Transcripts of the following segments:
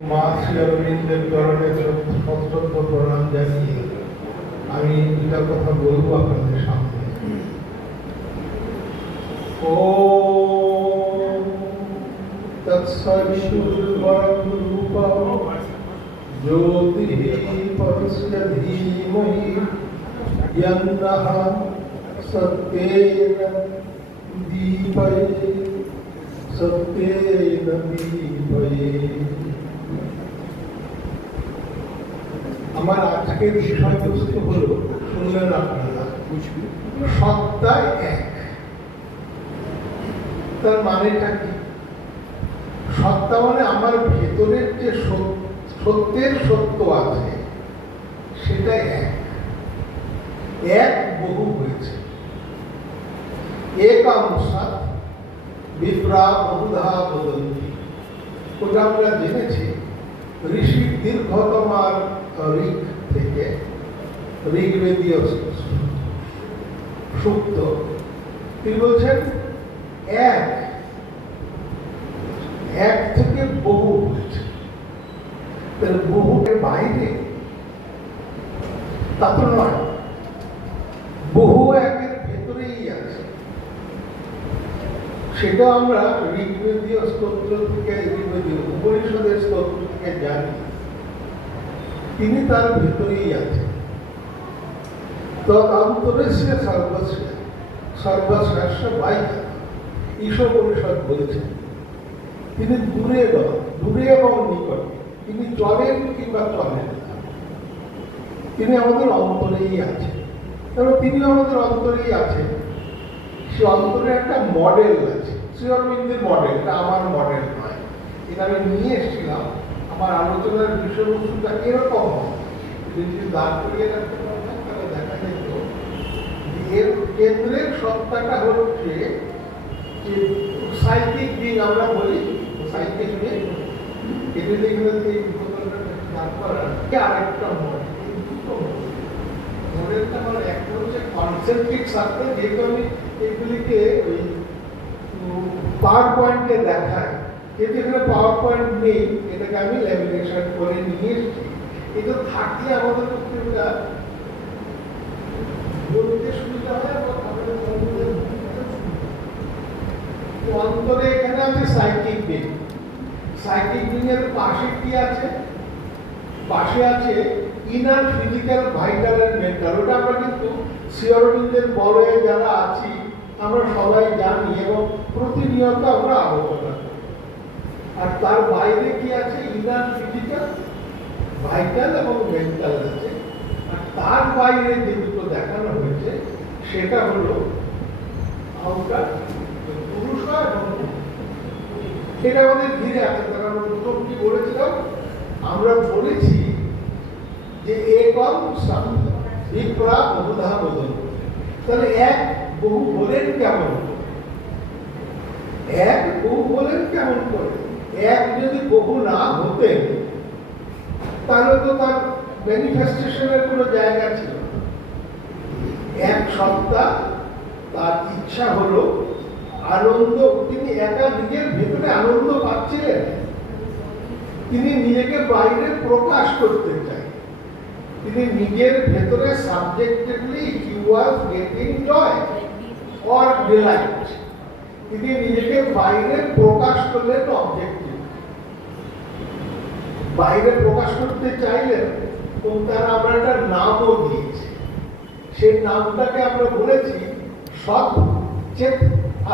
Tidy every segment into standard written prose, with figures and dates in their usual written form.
মা শ্রী অরবিন্দের চরণে সশ্রদ্ধ প্রণাম জানিয়ে আমি দুটা কথা বলবো আপনাদের সামনে। ওম তৎসবিতুর্বররূপং জ্যোতিঃ পরস্য ধীমহি য়ন্নঃ সত্যেন দীপয়তে সত্যেন দীপয়তে। আমার আজকের বিষয়বস্তু হলো, শুনলেন আপনারা, সত্তা এক। তার মানেটা কি? সত্তা মানে আমার ভেতরের যে সত্যের সত্য আছে সেটা এক। এক বহু হয়েছে, একম সৎ বিপ্রা বহুধা বদন্তি। ওটা আমরা জেনেছি ঋষি দীর্ঘতমার ঋগ থেকে, ঋগ্বেদীয় সূক্ত। তিনি বলছেন এক এক থেকে বহু হয়েছে। তাহলে বহুর বাইরে তা তো নয়, বহু একের ভেতরেই আছে। সেটা আমরা ঋগ্বেদীয় স্তোত্র থেকে, ঋগ্বেদীয় উপনিষদের স্তোত্র থেকে জানি। তিনি তার ভেতরেই আছেন। তদন্তরেস্য সর্বস্য সর্বশ্রেষ্ঠ বাইকা ঈশ্বর পরিষদ বলেছেন। তিনি দূরে নন, দূরে এবং নিকটে। তিনি চলেন কিংবা চলেন না, তিনি আমাদের অন্তরেই আছেন। তবে তিনি আমাদের অন্তরেই আছেন। সে অন্তরে একটা মডেল আছে, শ্রী অরবিন্দের মডেল। এটা আমার মডেল নয়, এটা আমি নিয়ে এসেছিলাম। আমার আলোচনার বিষয়বস্তুটা এরকম যদি দাঁড় করিয়ে রাখতে পারবেন তাহলে দেখা যেত এর কেন্দ্রের সত্তাটা হচ্ছে যে সাইকিক দিক আমরা বলি, সাইকিক দিক। এটা দেখলে আরেকটা মডেল, এই দুটো মডেলটা আমার একটা হচ্ছে কনসেন্ট্রিক সার্কেল, যেহেতু আমি এগুলিকে ওই পাওয়ার পয়েন্টে দেখাই, যেহেতু এখানে পাওয়ার পয়েন্ট নেই, এটাকে আমি ল্যামিনেশন করে নিয়ে এসেছি। এটা থাকলে আমাদের পক্ষে ওটা বলতে সুবিধা হয় এবং আমাদের অন্তরে এখানে আছে সাইকিক বিং। সাইকিক বিং এর পাশে কি আছে? পাশে আছে inner physical, vital and mental. ওটা আমরা কিন্তু শ্রী অরবিন্দের বলয়ে যারা আছি আমরা সবাই জানি এবং প্রতিনিয়ত আমরা আলোচনা করি। আর তার বাইরে কি আছে? ইনার ফিজিক্যাল, ভাইটাল এবং মেন্টাল আছে। আর তার বাইরে যে দুটো দেখানো হয়েছে সেটা হলো আউটার, পুরুষ এবং সেটা আমাদের ঘিরে আছে। তারা আমরা প্রথম কি বলেছিলাম? আমরা বলেছি যে একম সৎ বিপ্রা বহুধা বদন্তি। তাহলে এক বহু বলেন কেমন? এক বহু বলেন কেমন করে? এক যদি বহু না হতেন তাহলে তো তার ম্যানিফেস্টেশনের কোনো জায়গা ছিল না। এক সত্তা, তার ইচ্ছা হলো আনন্দ। তিনি একা নিজের ভেতরে আনন্দ পাচ্ছিলেন, তিনি নিজেকে বাইরে প্রকাশ করতে চাই। তিনি নিজের ভেতরে subjectively he was getting joy or delight. তিনি নিজেকে বাইরে প্রকাশ করলেন অবজেক্টিভ, বাইরে প্রকাশ করতে চাইলেন। এবং তারা আমরা একটা নামও দিয়েছি। সেই নামটাকে আমরা বলেছি সৎ চেত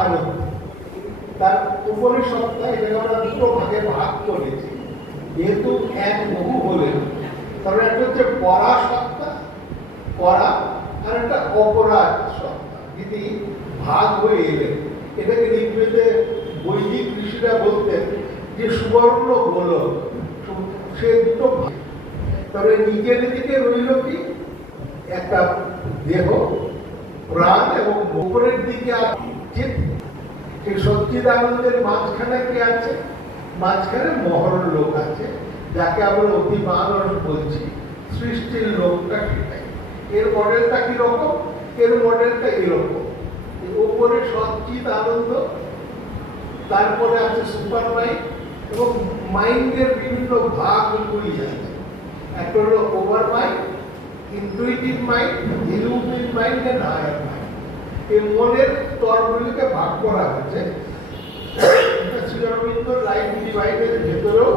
আনন্দ। তার উপরে সত্তা, এটাকে আমরা দুটো ভাগে ভাগ করেছি। যেহেতু এক বহু বলেন, তাহলে একটা হচ্ছে পরা সত্তা, পরা, আর একটা অপরাধ সত্তা। যদি ভাগ হয়ে এলেন, এটাকে ঋগ্বেদে বৈদিক ঋষিরা বলতেন যে সুবর্ণ গোলক। সে দুটো ভাগ। তবে নিজের দিকে রইল কি? একটা দেহ, প্রাণ এবং উপরের দিকে চিত। সেই সচ্চিদানন্দের মাঝখানে কি আছে? মাঝখানে মহর লোক আছে, যাকে আমরা অতি মানুষ বলছি। সৃষ্টির লোকটা সেটাই। এর মডেলটা কিরকম? এর মডেলটা এরকম। উপরে সচ্চিদ আনন্দ, তারপরে আছে সুপার মাইন্ড এবং মাইন্ডের বিভিন্ন ভাগগুলি আছে। একটা হলো overmind, intuitive mind, illuminative mind and higher mind. এই মনের স্তরগুলিকে ভাগ করা হয়েছে। শ্রী অরবিন্দ লাইফ ডিভাইডের ভেতরেও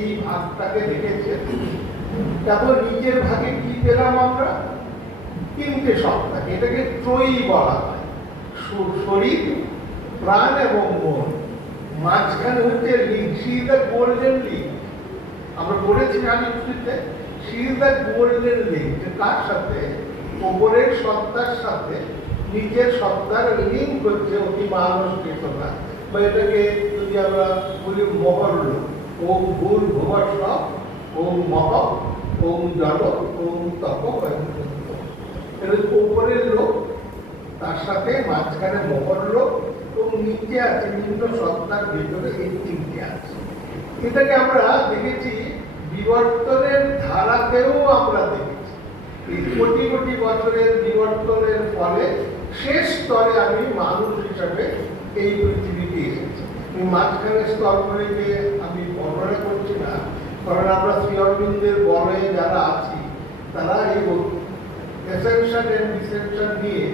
এই ভাগটাকে রেখেছেন। তারপর নিজের ভাগে কি পেলাম আমরা? তিনটে সত্তা, এটাকে ত্রয়ী বলা হয়, শরীর, প্রাণ এবং মন। মাঝখানে হচ্ছে link, she is the golden link. আমরা বলেছি আলিপুরিতে, she is the golden link. কার সাথে? ওপরের সত্তার সাথে নিজের সত্তার লিঙ্ক হচ্ছে অতি মানস চেতনা, বা এটাকে যদি আমরা বলি মহর্ল, ওম ভূর ভুবঃ স্বঃ, ওম মহ, ওম জল, ওম তপ। এটা উপরের লোক, তার সাথে মাঝখানে মহর লোক এবং নিচে আছে বিভিন্ন সত্তার ভেতরে এই তিনটে আছে। এটাকে আমরা দেখেছি বিবর্তনের ধারাতেও আমরা দেখেছি। এই কোটি কোটি বছরের বিবর্তনের ফলে শেষ স্তরে আমি মানুষ হিসাবে এই পৃথিবীতে এসেছি। এই মাঝখানের স্তরগুলিকে আমি বর্ণনা করছি না, কারণ আমরা শ্রী অরবিন্দের বলয়ে যারা আছি তারা এই এসেনশন এন্ড ডিসেনশন নিয়ে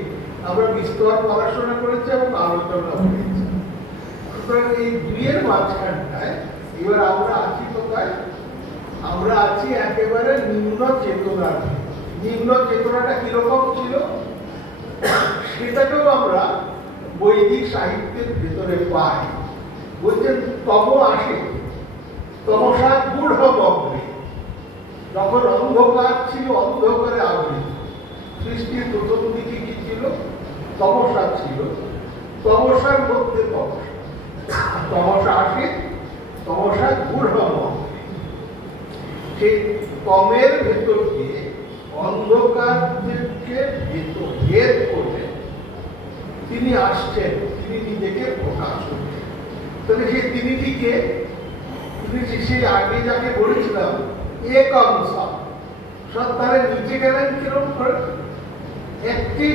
আমরা বিস্তর পড়াশোনা করেছি এবং আলোচনা করেছি। সুতরাং এই দুইয়ের মাঝখানটায় এবার আমরা আছি কোথায়? আমরা আছি একেবারে নিম্ন চেতনার। নিম্ন চেতনাটা কিরকম ছিল সেটাকেও আমরা বৈদিক সাহিত্যের ভেতরে পাই। বলছেন তম আসে, তমসা গূঢ় মগ্নে। যখন অন্ধকার ছিল, অন্ধকারে আবৃত। সৃষ্টির প্রথম দিকে কি ছিল? তমসা ছিল। তমসার মধ্যে তমসা আসে, তমসা গূঢ় মগ্নে। সেই তমের ভেতর দিয়ে অন্ধকারকে ভেদ করে তিনি আসছেন, তিনি নিজেকে প্রকাশ করছেন। তাহলে সেই তিনিটিকে, তিনি সেই আগে যাকে বলেছিলাম একম সত্তারে নিচে গেলেন কিরকম করে? একটি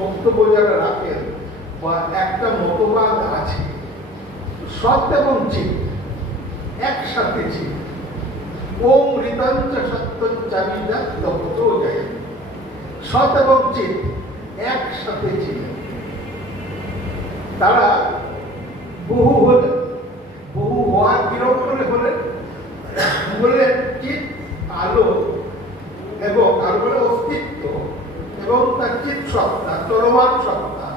বক্তব্য যারা রাখেন বা একটা মতবাদ আছে, সৎ এবং চিৎ একসাথে ছিল। ওম হৃদঞ্চ সত্যম চাবিদা লব্ধ যায়। সৎ এবং চিৎ একসাথে ছিল। তারা বহু হলেন, বহু হওয়ার কিরকম করে হলেন? বললেন চিৎ আলো, এবং আলো বলে অস্তিত্ব, এবং তার চিৎ সত্তা, চলমান সত্তা,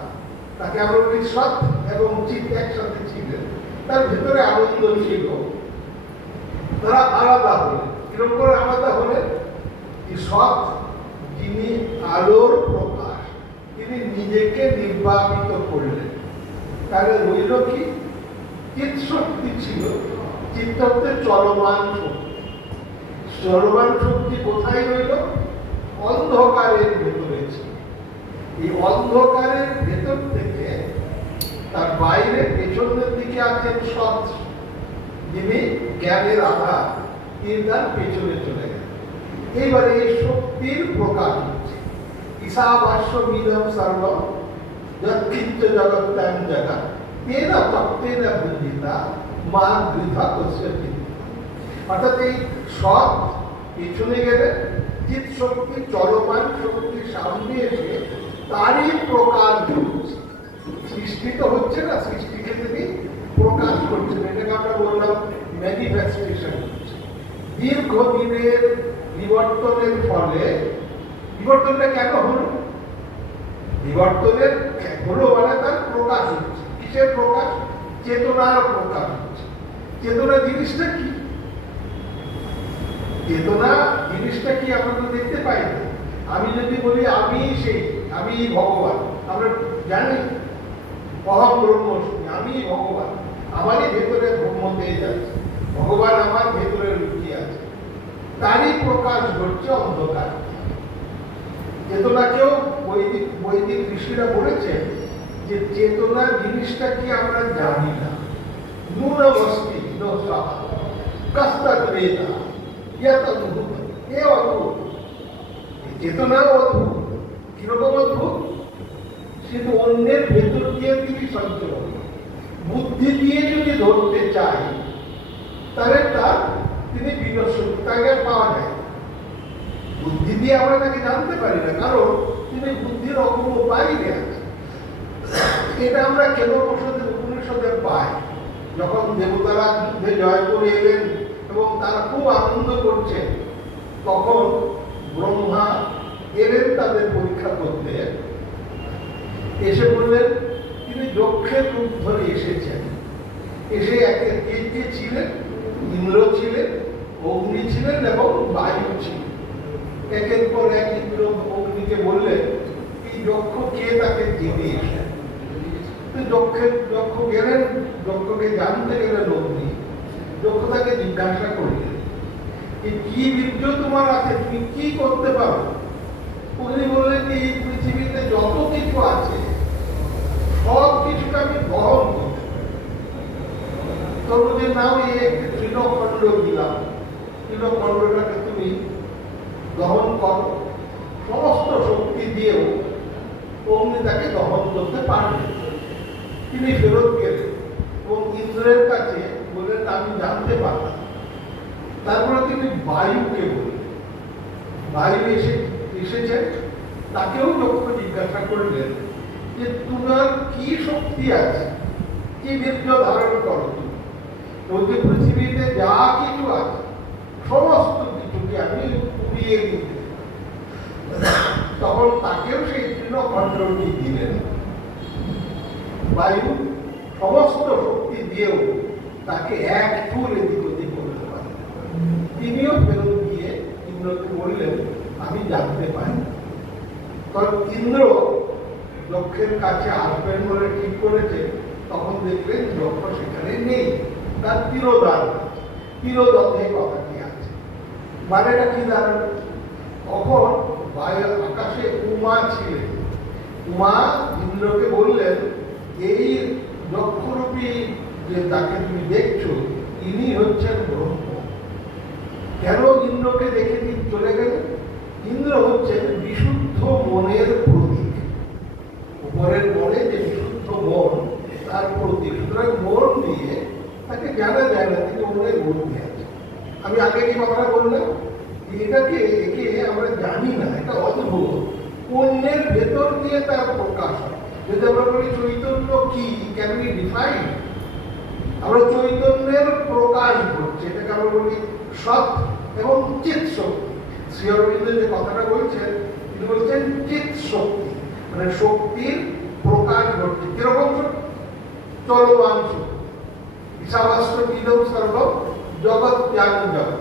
তাকে আমরা বলি সৎ এবং চিৎ একসাথে ছিলেন। তার ভেতরে আনন্দ ছিল। তারা আলাদা হলেন। কিরকম করে আলাদা হলেন? সৎ, যিনি আলোর প্রকাশ, তিনি নিজেকে নির্বাপিত করলেন। তাহলে রইল কি? চিৎ শক্তি ছিল। চিত্ততে চলমান শক্তি। চলমান শক্তি কোথায় রইল? অন্ধকারের ভেতরে ছিল। এই অন্ধকারের ভেতর থেকে তার বাইরে পেছনের দিকে আছেন সৎ, যিনি জ্ঞানের আধার, তিনি তার পেছনে চলে গেলেন। এইবারে এই শক্তির প্রকাশ হচ্ছে। ঈশাবাস্য মিদম সর্বম যৎকিঞ্চ জগত্যাং জগৎ তেন তত্ত্বেন বুদ্ধিতা মা বৃথা কস্যতি। অর্থাৎ এই সৎ পেছনে গেলে চিৎ শক্তি, চলমান শক্তি সামনে এসে তারই প্রকাশ হচ্ছে। সৃষ্টি তো হচ্ছে না, সৃষ্টিকে তিনি প্রকাশ করছেন। এটাকে আমরা বললাম ম্যানিফেস্টেশন হচ্ছে। দীর্ঘদিনের বিবর্তনের ফলে, বিবর্তনটা কেন হলো? বিবর্তনের হলো মানে তার প্রকাশ হচ্ছে। কিসের প্রকাশ? চেতনার প্রকাশ হচ্ছে। চেতনা জিনিসটা কি? চেতনা জিনিসটা কি আমরা তো দেখতে পাই না। আমি যদি বলি আমি সেই, আমি ভগবান, আমরা জানি অহম ব্রহ্মস্মি, আমি ভগবান, আমারই ভেতরে ব্রহ্ম পেয়ে যাচ্ছে, ভগবান আমার ভেতরে লুকিয়ে আছে। তারই প্রকাশ ঘটছে অন্ধকার। চেতনাকেও বৈদিক ঋষিরা বলেছেন যে চেতনা জিনিসটা কি আমরা জানি না। নূনমস্তি কস্তাদ্বেদা ইয়াত অদ্ভুত, এ অদ্ভুত। চেতনাও অদ্ভুত। কিরকম অদ্ভুত? সে তো অন্যের ভেতর দিয়ে তিনি সঞ্চরণ, বুদ্ধি দিয়ে যদি ধরতে চাই তাহলে তিনি বিনশ্বর তাকে পাওয়া যায়। বুদ্ধি দিয়ে আমরা তাকে জানতে পারি না, কারণ তিনি বুদ্ধির অগম বাইরে আছে। এটা আমরা কেন্দ্রপ্রসাদের উপনিষদে পাই। যখন দেবতারা যুদ্ধে জয় করে এলেন এবং তারা খুব আনন্দ করছেন, তখন ব্রহ্মা এলেন তাদের পরীক্ষা করতে। এসে বললেন তিনি যক্ষের রূপ ধরে এসেছেন। এসে কে ছিলেন? ইন্দ্র ছিলেন, অগ্নি ছিলেন এবং বায়ু ছিলেন। একের পর এক ইন্দ্র অগ্নিকে বললেন এই যক্ষ কে, তাকে জিতে এসেন। যক্ষ গেলেন, যক্ষকে জানতে গেলেন অগ্নি। যক্ষ তাকে জিজ্ঞাসা করলেন কি বীর্য তোমার আছে, তুমি কি করতে পারো? অগ্নি বললেন যে এই পৃথিবীতে যত কিছু আছে সব কিছুকে আমি বহন করতে পারি। তরুণের নাম এই একটি তৃণখণ্ড দিলাম, তৃণখণ্ডটাকে তুমি দহন করো। সমস্ত শক্তি দিয়েও অগ্নি তাকে দহন করতে পারবে। তিনি ফেরত গেলেন এবং ইন্দ্রের কাছে বললেন আমি জানতে পারলাম। তারপরে তিনি বায়ুকে বললেন, বায়ু এসেছেন। তাকেও যখন জিজ্ঞাসা করলেন যে তোমার কি শক্তি আছে, কি বীর্য ধারণ করো তুমি? বলতে পৃথিবীতে যা কিছু আছে সমস্ত কিছুকে আমি উড়িয়ে দিতে। তখন তাকেও সেই তৃণখণ্ডটি দিলেন। বায়ু সমস্ত শক্তি দিয়েও তাকে এক চুল এদিক ওদিক করতে পারে। তিনিও ফেরত গিয়ে ইন্দ্রকে বললেন আমি জানতে পারি। কারণ ইন্দ্র যক্ষের কাছে আসবেন বলে ঠিক করেছে, তখন দেখলেন যক্ষ সেখানে নেই, তার তিরোদধে কথাটি আছে। মানেটা কি দাঁড়ানো? তখন বায়ু আকাশে উমা ছিলেন। উমা ইন্দ্রকে বললেন এই যক্ষরূপী যে তাকে তুমি দেখছো ইনি হচ্ছেন ব্রহ্ম। কেন ইন্দ্রকে দেখে দিন চলে গেলেন? ইন্দ্র হচ্ছেন বিশুদ্ধ মনের প্রতীক। উপরের মনে যে বিশুদ্ধ মন তার প্রতীক। সুতরাং মন দিয়ে তাকে জানা যায় না তিনি মনের মধ্যে আছে। আমি আগে কি কথাটা বললাম, একে আমরা জানি না, এটা অদ্ভুত। অন্যের ভেতর দিয়ে তার প্রকাশ হয়। যদি আমরা বলি চৈতন্য কি, ক্যান বি ডিফাইন? আমরা চৈতন্যের প্রকাশ ঘটছে, এটাকে আমরা বলি সৎ এবং চিৎ শক্তি। শ্রী অরবিন্দ যে কথাটা বলছেন, তিনি বলছেন চিৎ শক্তি, মানে শক্তির প্রকাশ ঘটছে। কিরকম চলমান শক্তি। ঈশাবাস্য বিদম সর্ব জগৎ জ্ঞান জগৎ।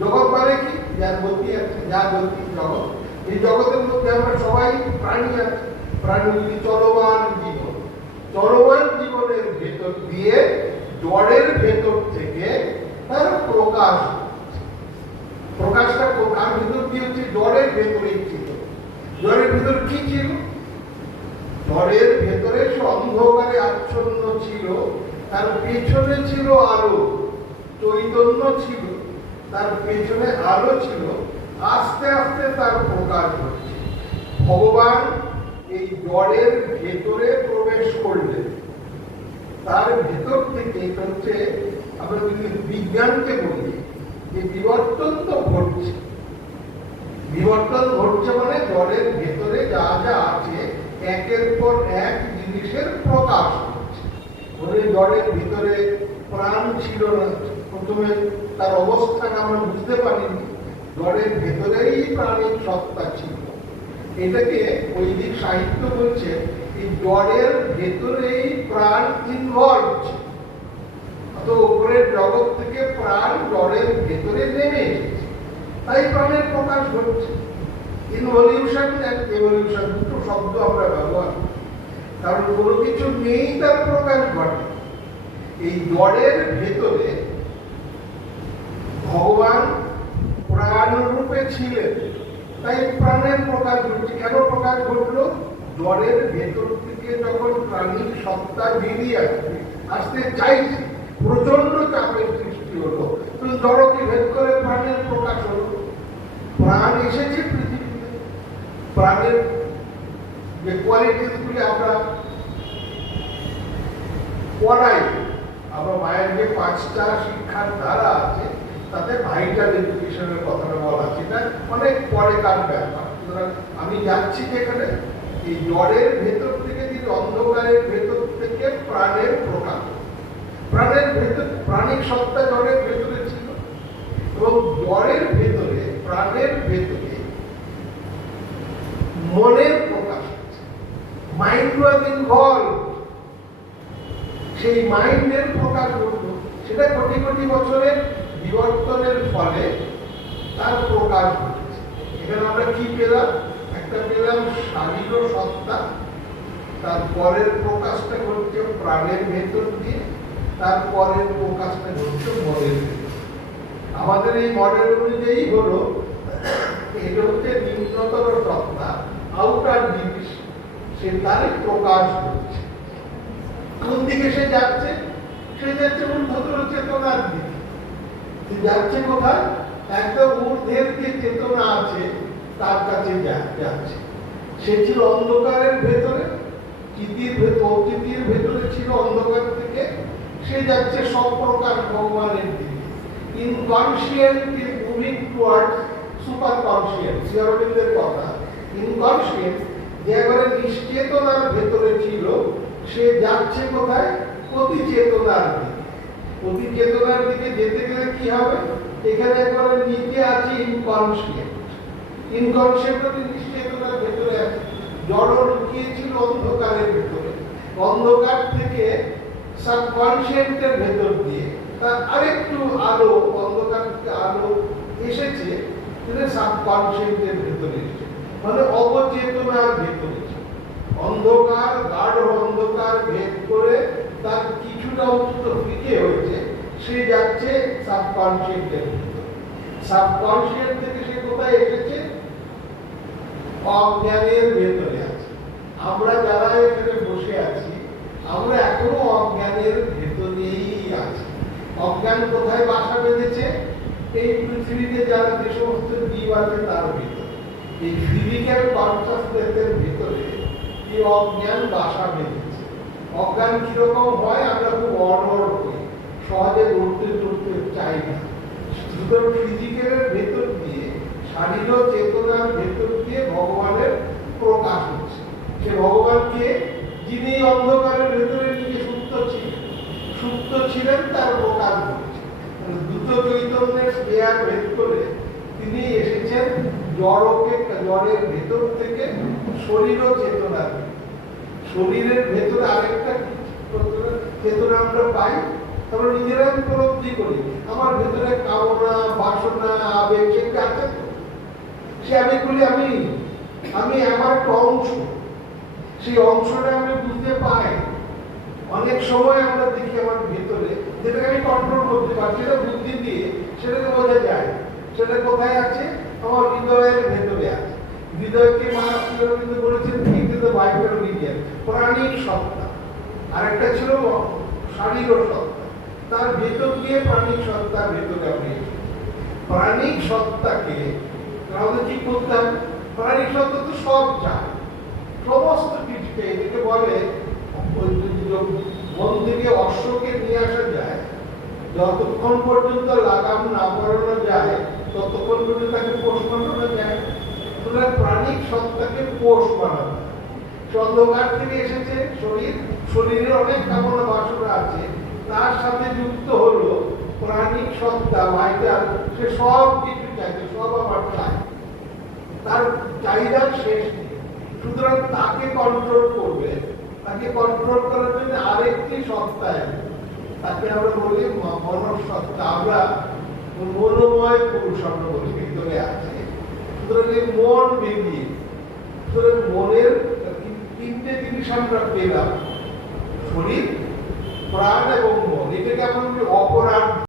জগৎ মানে কি? যার গতি আছে, যা গতি জগৎ। এই জগতের মধ্যে আমরা সবাই প্রাণী আছি। প্রাণী চলমান জীবন। চলমান জীবনের ভেতর দিয়ে জড়ের ভেতর থেকে তার প্রকাশ। প্রকাশটা কার ভেতর দিয়ে হচ্ছে? জড়ের ভেতরেই ছিল। জড়ের ভেতর কি ছিল? জড়ের ভেতরে সে অন্ধকারে আচ্ছন্ন ছিল, তার পেছনে ছিল আলো। চৈতন্য ছিল, তার পেছনে আলো ছিল। আস্তে আস্তে তার প্রকাশ হচ্ছে। ভগবান এই জড়ের ভেতরে প্রবেশ করলেন। তার ভেতর থেকে হচ্ছে আমরা যদি বিজ্ঞানকে বলি যে বিবর্তন তো ঘটছে। বিবর্তন ঘটছে মানে জড়ের ভেতরে যা যা আছে একের পর এক জিনিসের প্রকাশ হচ্ছে। জড়ের ভিতরে প্রাণ ছিল না, প্রথমে তার অবস্থান আমরা বুঝতে পারিনি। জড়ের ভেতরেই প্রাণের সত্তা ছিল। এটাকে বৈদিক সাহিত্য বলছে এই জড়ের ভেতরেই প্রাণ ইনভলভ ছিল। অত উপরের জগৎ থেকে প্রাণ জড়ের ভেতরে নেমে এসেছে, তাই প্রাণের প্রকাশ ঘটছে। ইনভলিউশন এন্ড এভলিউশন দুটো শব্দ আমরা ব্যবহার করি, কারণ কোনো কিছু নেই তার প্রকাশ ঘটে। এই জড়ের ভেতরে ভগবান প্রাণ রূপে ছিলেন, তাই প্রাণের প্রকাশ ঘটছে। কেন প্রকাশ ঘটলো? জড়ের ভেতর থেকে যখন প্রাণীর সত্তা বেরিয়ে আসতে চাইছে, প্রচন্ড চাপের সৃষ্টি হলো, জড়কে ভেদ করে প্রাণের প্রকাশ হলো। প্রাণ এসেছে পৃথিবীতে। প্রাণের যে কোয়ালিটিস গুলি আমরা পড়াই, আমার মায়ের যে 5টা শিক্ষার ধারা আছে তাতে ভাইটাল এডুকেশনের কথাটা বলা আছে, এটা অনেক পরেকার ব্যাপার। সুতরাং আমি যাচ্ছি যেখানে এই জড়ের ভেতর থেকে, যিনি অন্ধকারের ভেতর থেকে প্রাণের প্রকাশ, প্রাণের ভেতর প্রাণিক সত্তা জড়ের ভেতরে ছিল, এবং জড়ের ভেতরে প্রাণের ভেতরে মনের প্রকাশ হচ্ছে। মাইন্ড ওয়াজ ইনভলভ, সেই মাইন্ডের প্রকাশ ঘটল, সেটা কোটি কোটি বছরের বিবর্তনের ফলে তার প্রকাশ ঘটেছে। এখানে আমরা কি পেলাম? একটা পেলাম শারীর সত্তা, তার পরের প্রকাশটা ঘটছে প্রাণের ভেতর দিয়ে, তার পরের প্রকাশটা ঘটছে মনের ভেতর। আমাদের এই মডেল অনুযায়ী হলো এটা হচ্ছে নিম্নতর সত্তা, আউটার জিনিস, সে তারই প্রকাশ ঘটছে। কোন দিকে সে যাচ্ছে? সে যাচ্ছে ঊর্ধ্বতর চেতনার দিকে। সে যাচ্ছে কোথায়? একদম ঊর্ধ্বের যে চেতনা আছে তার কাছে যাচ্ছে। সে ছিল অন্ধকারের ভেতরে, অতীতের ভেতরে ছিল অন্ধকার থেকে, সে যাচ্ছে সব প্রকার ভগবানের দিকে। Inconscient is moving towards superconscient, Shri অরবিন্দের কথা। ইনকনশিয়েন্ট যে এবারে নিশ্চেতনার ভেতরে ছিল, সে যাচ্ছে কোথায়? অতি চেতনার দিকে। অতি চেতনার দিকে যেতে গেলে কি হবে? এখানে একবারে নিচে আছে ইনকনশিয়েন্ট। ইনকনশিয়েন্ট নিশ্চেতনার ভেতরে আছে। জড় লুকিয়েছিল অন্ধকারের ভেতরে, অন্ধকার থেকে সাবকনশিয়েন্টের ভেতর দিয়ে তার আরেকটু আলো, অন্ধকার থেকে আলো এসেছে, সেটা সাবকনশিয়েন্টের ভেতরে এসেছে, মানে অবচেতনার ভেতরে। অন্ধকার, গাঢ় অন্ধকার ভেদ করে তার কিছুটা অন্তত ফিকে হয়েছে, সে যাচ্ছে সাবকনশিয়েন্টের ভেতরে। সাবকনশিয়েন্ট থেকে সে কোথায় এসেছে? অজ্ঞানের ভেতরে আছে। আমরা যারা এখানে বসে আছি, আমরা এখনো অজ্ঞানের ভেতরেই আছি। অজ্ঞান কোথায় বাসা বেঁধেছে? এই পৃথিবীতে যারা যে সমস্ত জীব আছে তার ভিতরে, এই ফিজিক্যাল কনসাসনেসের ভিতরে এই অজ্ঞান বাসা বেঁধেছে। অজ্ঞান কিরকম হয়? আমরা খুব অনড় হই, সহজে উঠতে চলতে চাই না। সুতরাং ফিজিক্যালের ভেতর দিয়ে, শারীর চেতনার ভেতর দিয়ে ভগবানের প্রকাশ হচ্ছে। সে ভগবানকে, যিনি অন্ধকারের ভেতরে নিজে সুপ্ত ছিলেন, তার প্রকাশ হচ্ছে। দ্রুত চৈতন্যের স্পেয়ার ভেদ করে তিনি এসেছেন জড়ের ভেতর থেকে শরীর ও চেতনার। শরীরের ভেতরে আরেকটা চেতনা আমরা পাই, তারপরে নিজেরা উপলব্ধি করি আমার ভেতরে কামনা, বাসনা, আবেগ সেটা আছে। সে আবেগগুলি আমি আমার একটা অংশ, সেই অংশটা আমি বুঝতে পাই। অনেক সময় আমরা দেখি আমার ভেতরে যেটাকে আমি কন্ট্রোল করতে পারছি, সেটা বুদ্ধি দিয়ে সেটাকে বোঝা যায়। সেটা কোথায় আছে? আমার হৃদয়ের ভেতরে আছে। হৃদয়কে মা কিন্তু বলেছেন কিন্তু ভাইটাল মিডিয়াম, প্রাণিক সত্তা। আরেকটা ছিল শারীর সত্তা, তার ভেতর দিয়ে প্রাণিক সত্তার ভেতরে আপনি প্রাণিক সত্তাকে আমাদের কি করতে হবে? প্রাণিক সত্তা তো সব চায়, সমস্ত কিছুকে। এটাকে বলে মন থেকে অশ্বকে নিয়ে আসা যায়, যতক্ষণ পর্যন্ত লাগাম না পড়ানো যায় ততক্ষণ পর্যন্ত তাকে পোষ বানানো যায়। সুতরাং প্রাণিক সত্তাকে পোষ বানানো। অন্ধকার থেকে এসেছে শরীর, শরীরে অনেক কামনা বাসনা আছে, তার সাথে যুক্ত হলো প্রাণিক সত্তা ভাইটাল। সে সব কিছু চাইছে, সব আমার চাই, তার চাহিদার শেষ নেই। সুতরাং তাকে কন্ট্রোল করবে, তাকে কন্ট্রোল করার জন্য আরেকটি সত্তা, তাকে আমরা বলি মনঃসত্তা। আমরা মনোময় পুরুষ আমরা বলি, ভিতরে আছে। সুতরাং এই মন বেরিয়ে, সুতরাং মনের তিনটে জিনিস আমরা পেলাম, শরীর, প্রাণ এবং মন। এটাকে আমরা অপরাধ